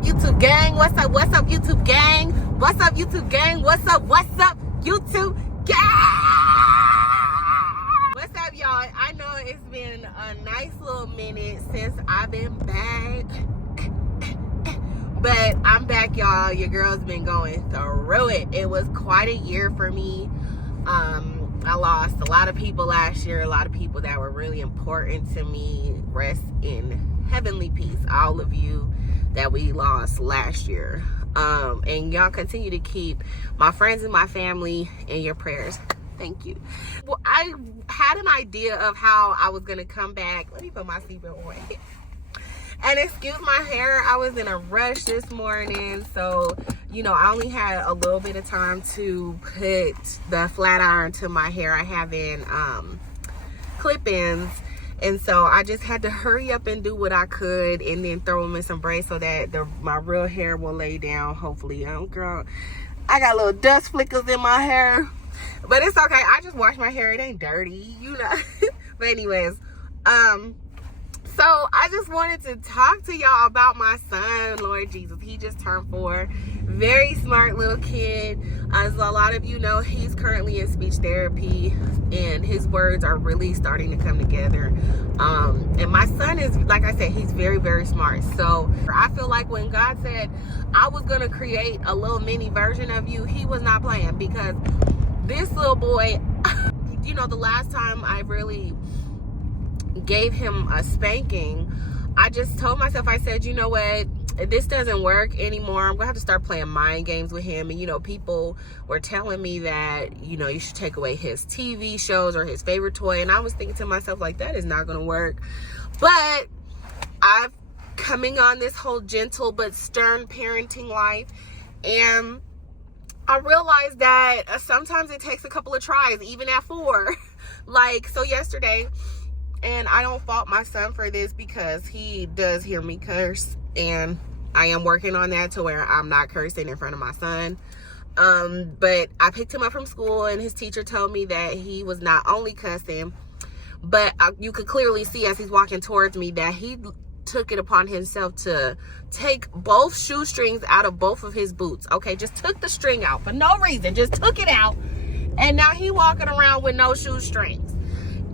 up, YouTube gang? What's up, YouTube gang? What's up, YouTube gang? What's up, YouTube gang? What's up, y'all? I know it's been a nice little minute since I've been back. But I'm back, y'all. Your girl's been going through it. It was quite a year for me. I lost a lot of people last year, a lot of people that were really important to me. Rest in heavenly peace, all of you that we lost last year. And y'all continue to keep my friends and my family in your prayers. Thank you. Well, I had an idea of how I was gonna come back. Let me put my seatbelt on. And excuse my hair, I was in a rush this morning, so you know, I only had a little bit of time to put the flat iron to my hair. I have in clip-ins, and so I just had to hurry up and do what I could and then throw them in some braids so that my real hair will lay down, hopefully. Girl, I got little dust flickers in my hair, but it's okay. I just washed my hair. It ain't dirty, you know. But anyways, so I just wanted to talk to y'all about my son, Lord Jesus. He just turned 4. Very smart little kid. As a lot of you know, he's currently in speech therapy and his words are really starting to come together. And my son is, like I said, he's very, very smart. So I feel like when God said I was going to create a little mini version of you, he was not playing, because this little boy, you know, the last time I really gave him a spanking, I just told myself, I said, you know what, this doesn't work anymore. I'm gonna have to start playing mind games with him. And you know, people were telling me that, you know, you should take away his TV shows or his favorite toy, and I was thinking to myself, like, that is not gonna work. But I'm coming on this whole gentle but stern parenting life, and I realized that sometimes it takes a couple of tries, even at 4. Like, so yesterday, and I don't fault my son for this because he does hear me curse, and I am working on that to where I'm not cursing in front of my son. But I picked him up from school, and his teacher told me that he was not only cussing, but you could clearly see as he's walking towards me that he took it upon himself to take both shoestrings out of both of his boots. Okay, just took the string out for no reason, just took it out, and now he walking around with no shoestrings.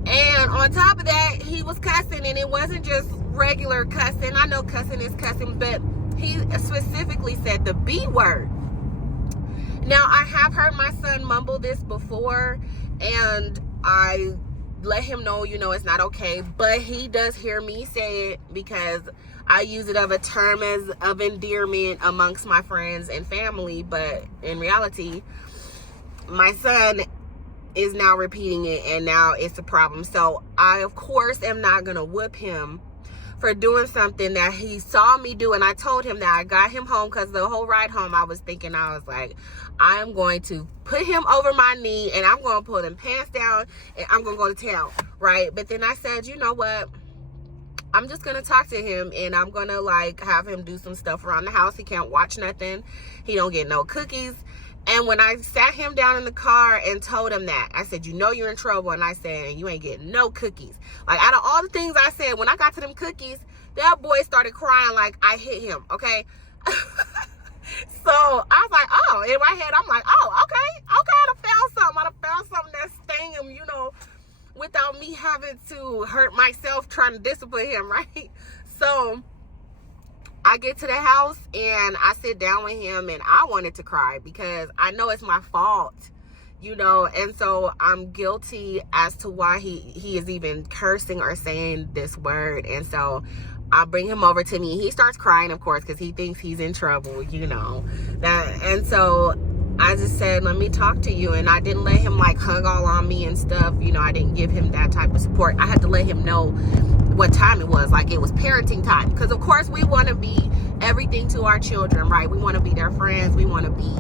And on top of that, he was cussing, and it wasn't just regular cussing. I know cussing is cussing, but he specifically said the B word. Now, I have heard my son mumble this before, and I let him know, you know, it's not okay. But he does hear me say it because I use it of a term of endearment amongst my friends and family. But in reality, my son is now repeating it, and now it's a problem. So I, of course, am not gonna whoop him for doing something that he saw me do. And I told him that I got him home, because the whole ride home I was thinking, I was like, I am going to put him over my knee, and I'm going to pull them pants down, and I'm going to go to town, right? But then I said, you know what, I'm just going to talk to him, and I'm going to like have him do some stuff around the house. He can't watch nothing. He don't get no cookies. And when I sat him down in the car and told him that, I said, you know you're in trouble. And I said, and you ain't getting no cookies. Like, out of all the things I said, when I got to them cookies, that boy started crying like I hit him, okay? So I was like, oh, in my head, I'm like, oh, okay, I done found something. I done found something that sting him, you know, without me having to hurt myself trying to discipline him, right? So I get to the house and I sit down with him, and I wanted to cry because I know it's my fault, you know, and so I'm guilty as to why he is even cursing or saying this word. And so I bring him over to me. He starts crying, of course, because he thinks he's in trouble, you know. And so I just said, let me talk to you. And I didn't let him like hug all on me and stuff. You know, I didn't give him that type of support. I had to let him know what time it was. Like, it was parenting time, because of course we want to be everything to our children, right? We want to be their friends. We want to be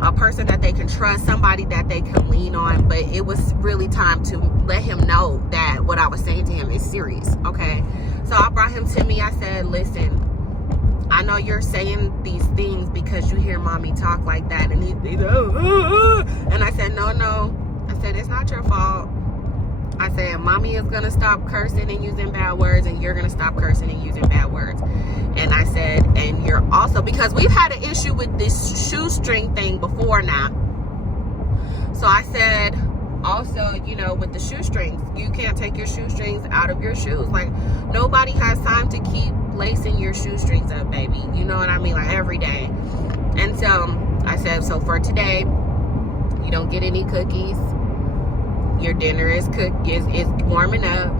a person that they can trust, somebody that they can lean on. But it was really time to let him know that what I was saying to him is serious, okay? So I brought him to me. I said, listen, I know you're saying these things because you hear mommy talk like that. And he's and I said, no, I said, it's not your fault. I said, mommy is gonna stop cursing and using bad words, and you're gonna stop cursing and using bad words. And I said, and you're also So because we've had an issue with this shoestring thing before now, so I said also, you know, with the shoestrings, you can't take your shoestrings out of your shoes. Like, nobody has time to keep lacing your shoestrings up, baby. You know what I mean? Like, every day. And so I said, so for today, you don't get any cookies. Your dinner is cooked, is warming up.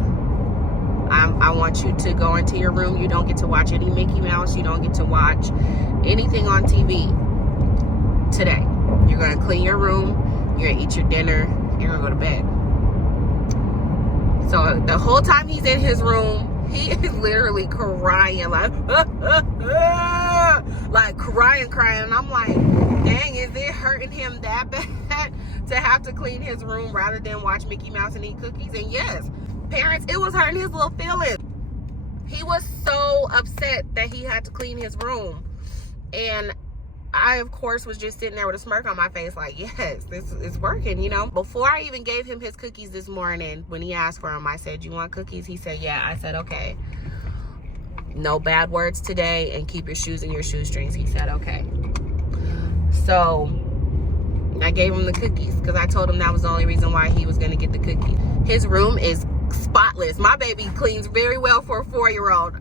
I want you to go into your room. You don't get to watch any Mickey Mouse. You don't get to watch anything on TV today. You're going to clean your room. You're going to eat your dinner. You're going to go to bed. So the whole time he's in his room, he is literally crying, like, like crying. And I'm like, dang, is it hurting him that bad to have to clean his room rather than watch Mickey Mouse and eat cookies? And yes, parents, it was hurting his little feelings. He was so upset that he had to clean his room. And I, of course, was just sitting there with a smirk on my face like, yes, this is working, you know. Before I even gave him his cookies this morning, when he asked for them, I said, you want cookies? He said, yeah. I said, okay. No bad words today, and keep your shoes in your shoestrings. He said, okay. So I gave him the cookies because I told him that was the only reason why he was going to get the cookies. His room is spotless. My baby cleans very well for a 4-year-old.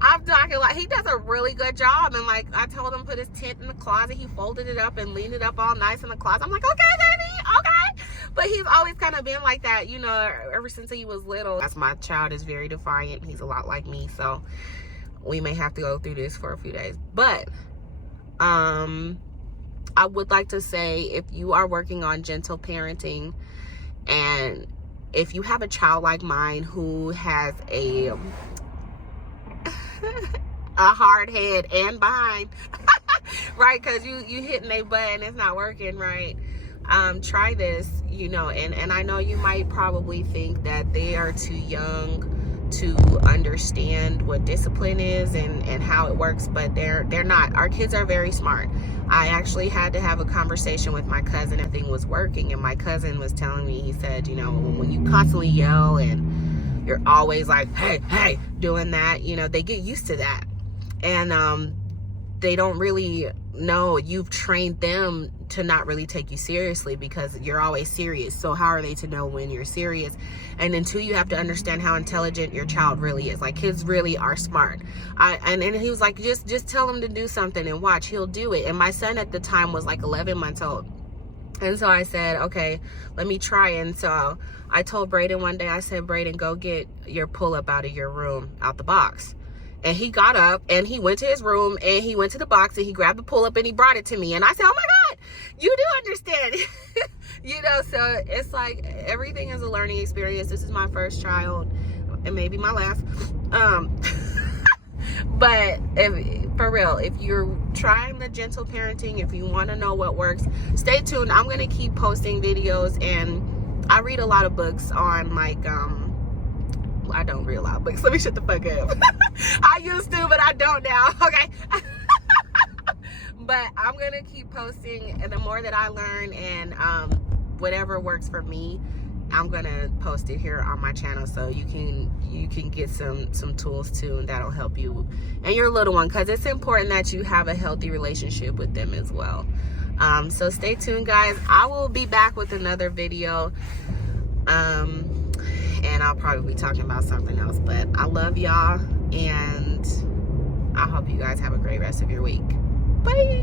I'm talking like he does a really good job. And like I told him, put his tent in the closet. He folded it up and leaned it up all nice in the closet. I'm like, okay, baby, okay. But he's always kind of been like that, you know, ever since he was little. That's, my child is very defiant. He's a lot like me, so we may have to go through this for a few days. But I would like to say, if you are working on gentle parenting, and if you have a child like mine who has a hard head and behind, right? Because you hitting a button, it's not working, right? Try this, you know, and I know you might probably think that they are too young to understand what discipline is and how it works, but they're not. Our kids are very smart. I actually had to have a conversation with my cousin. Everything was working, and my cousin was telling me, he said, you know, when you constantly yell and you're always like, hey, doing that, you know, they get used to that. And they don't really know, you've trained them to not really take you seriously because you're always serious. So how are they to know when you're serious? And then two, you have to understand how intelligent your child really is. Like, kids really are smart. And he was like, just tell him to do something and watch, he'll do it. And my son at the time was like 11 months old. And so I said, okay, let me try. And so I told Brayden one day, I said, Brayden, go get your pull-up out of your room, out the box. And he got up and he went to his room and he went to the box and he grabbed the pull-up and he brought it to me. And I said, oh my God, you do understand. You know, so it's like everything is a learning experience. This is my first child and maybe my last. But for real, if you're trying the gentle parenting, if you want to know what works, stay tuned. I'm going to keep posting videos, and I read a lot of books on like, I don't read a lot of books. Let me shut the fuck up. I used to, but I don't now. Okay. But I'm going to keep posting, and the more that I learn and whatever works for me, I'm going to post it here on my channel so you can get some tools too, and that'll help you and your little one, because it's important that you have a healthy relationship with them as well. So stay tuned, guys. I will be back with another video. And I'll probably be talking about something else, but I love y'all, and I hope you guys have a great rest of your week. Bye.